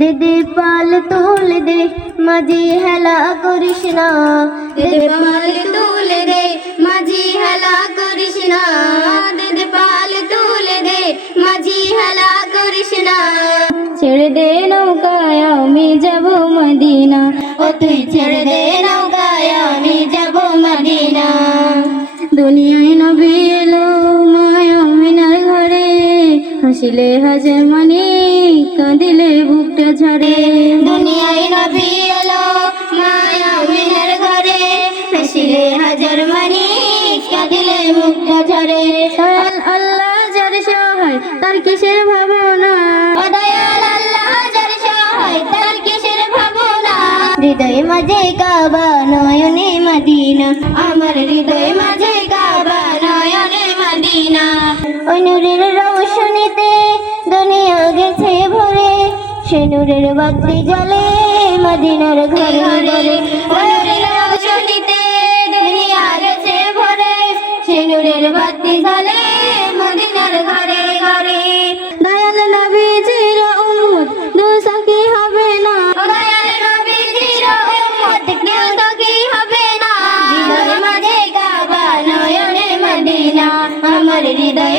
দে দে পাল তুল দে মাঝি হেলা করিস না, দে দে পাল তুল দে মাঝি হেলা করিস না, দে দে পাল তুল দে মাঝি হেলা করিস না। ছেড়ে দে নৌকায় আমি যাব মদিনা, ও তুই ছেড়ে দে নৌকায় আমি যাব মদিনা। দুনিয়ায় নবী এলো মায়া আমিনার ঘরে, হাসিলে হাজার মানি কাঁদিলে বুকটা ঝরে। দুনিয়ায় নবী এলো মায়া আমিনার ঘরে, হাসিলে হাজার মানি কাঁদিলে বুকটা ঝরে। দয়াল আল্লাহ যার সহায় তার কিসের ভাবনা, দয়াল আল্লাহ যার সহায় তার কিসের ভাবনা। হৃদয় মাঝে কাবা নয়নে মদিনা, আমার হৃদয় মাঝে কাবা নয়নে মদিনা। ওই নূরের রৌশনীতে দুনিয়া গেছে ভরে, সে নূরের বাতি জ্বলে মদিনার ঘরে ঘরে। ওই নূরের রৌশনীতে দুনিয়া গেছে ভরে, সে নূরের বাতি জ্বলে মদিনার ঘরে ঘরে। দয়াল নবীজির উম্মত দোষী হবে না, দয়াল নবীজির উম্মত কেউ দোষী হবে না। হৃদয় মাঝে কাবা নয়নে মদিনা, আমার হৃদয়